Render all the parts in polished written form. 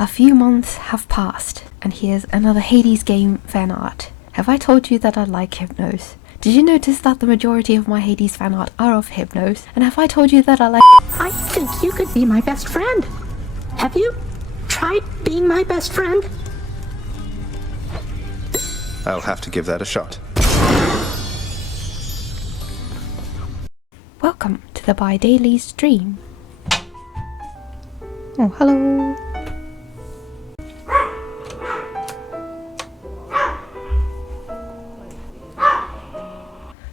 A few months have passed, and here's another Hades game fan art. Have I told you that I like Hypnos? Did you notice that the majority of my Hades fan art are of Hypnos? And have I told you that I like... I think you could be my best friend. Have you tried being my best friend? I'll have to give that a shot. Welcome to the bi-daily stream. Oh, hello.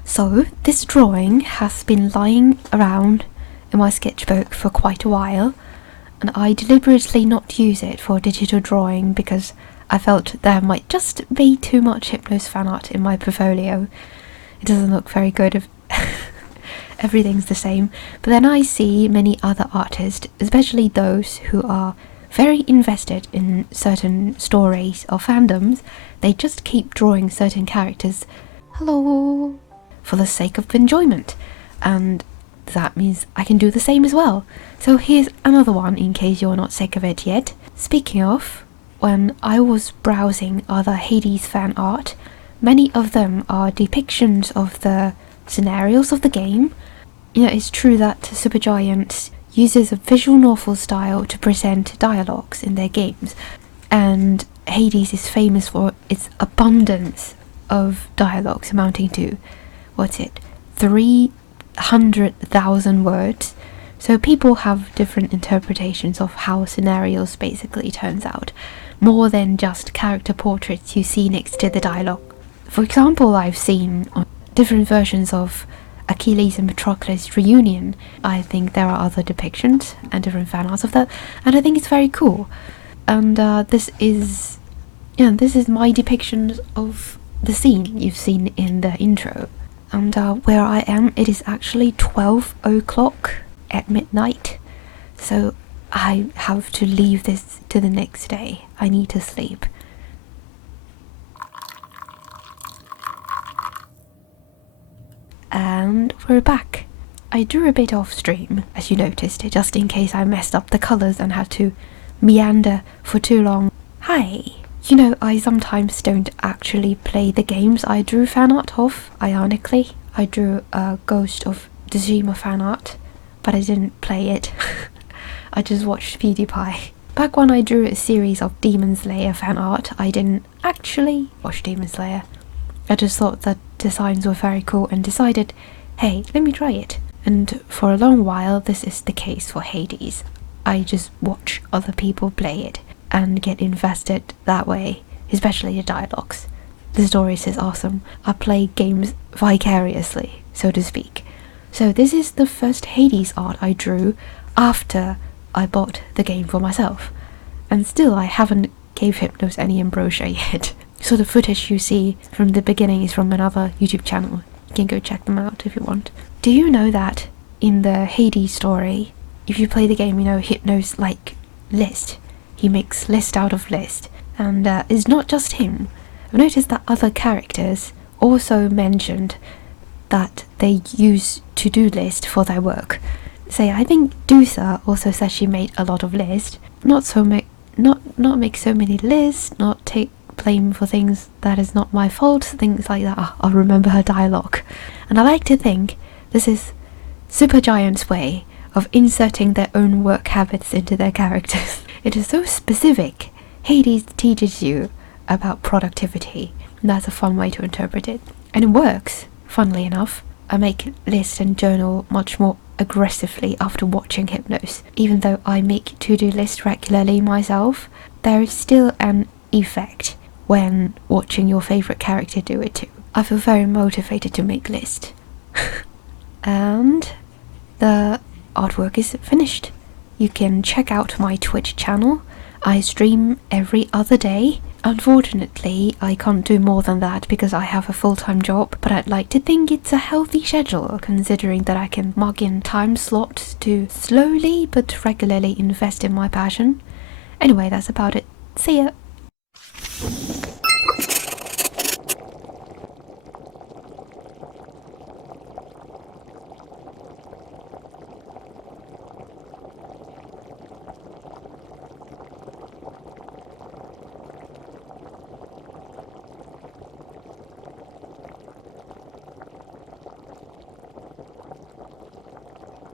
So, this drawing has been lying around in my sketchbook for quite a while, and I deliberately not use it for digital drawing because I felt there might just be too much Hypnos fan art in my portfolio. It doesn't look very good if everything's the same. But then I see many other artists, especially those who are very invested in certain stories or fandoms, they just keep drawing certain characters, hello, for the sake of enjoyment. And that means I can do the same as well. So here's another one in case you're not sick of it yet. Speaking of, when I was browsing other Hades fan art, many of them are depictions of the scenarios of the game. You know, it's true that Supergiant uses a visual novel style to present dialogues in their games, and Hades is famous for its abundance of dialogues amounting to, 300,000 words. So people have different interpretations of how scenarios basically turns out, more than just character portraits you see next to the dialogue. For example, I've seen different versions of Achilles and Patroclus reunion. I think there are other depictions and different fan arts of that, and I think it's very cool. And this is my depiction of the scene you've seen in the intro. And where I am, it is actually 12 o'clock at midnight, so I have to leave this to the next day. I need to sleep. And we're back. I drew a bit off stream, as you noticed, just in case I messed up the colours and had to meander for too long. Hi! You know, I sometimes don't actually play the games I drew fan art of, ironically. I drew a Ghost of Tsushima fan art, but I didn't play it. I just watched PewDiePie. Back when I drew a series of Demon Slayer fan art, I didn't actually watch Demon Slayer. I just thought the designs were very cool and decided, hey, let me try it. And for a long while, this is the case for Hades. I just watch other people play it and get invested that way, especially the dialogues. The stories is awesome. I play games vicariously, so to speak. So this is the first Hades art I drew after I bought the game for myself. And still I haven't gave Hypnos any ambrosia yet. So the footage you see from the beginning is from another YouTube channel. You can go check them out if you want. Do you know that in the Hades story, if you play the game, you know Hypnos like List. He makes list out of list. And it's not just him. I've noticed that other characters also mentioned that they use to-do list for their work. Say, I think Dusa also says she made a lot of lists. Not make so many lists, not take blame for things that is not my fault, things like that. I'll remember her dialogue. And I like to think this is Supergiant's way of inserting their own work habits into their characters. It is so specific. Hades teaches you about productivity. That's a fun way to interpret it. And it works, funnily enough. I make list and journal much more aggressively after watching Hypnos. Even though I make to-do lists regularly myself, there is still an effect when watching your favourite character do it too. I feel very motivated to make lists. And the artwork is finished. You can check out my Twitch channel. I stream every other day. Unfortunately, I can't do more than that because I have a full-time job, but I'd like to think it's a healthy schedule considering that I can mark in time slots to slowly but regularly invest in my passion. Anyway, that's about it. See ya!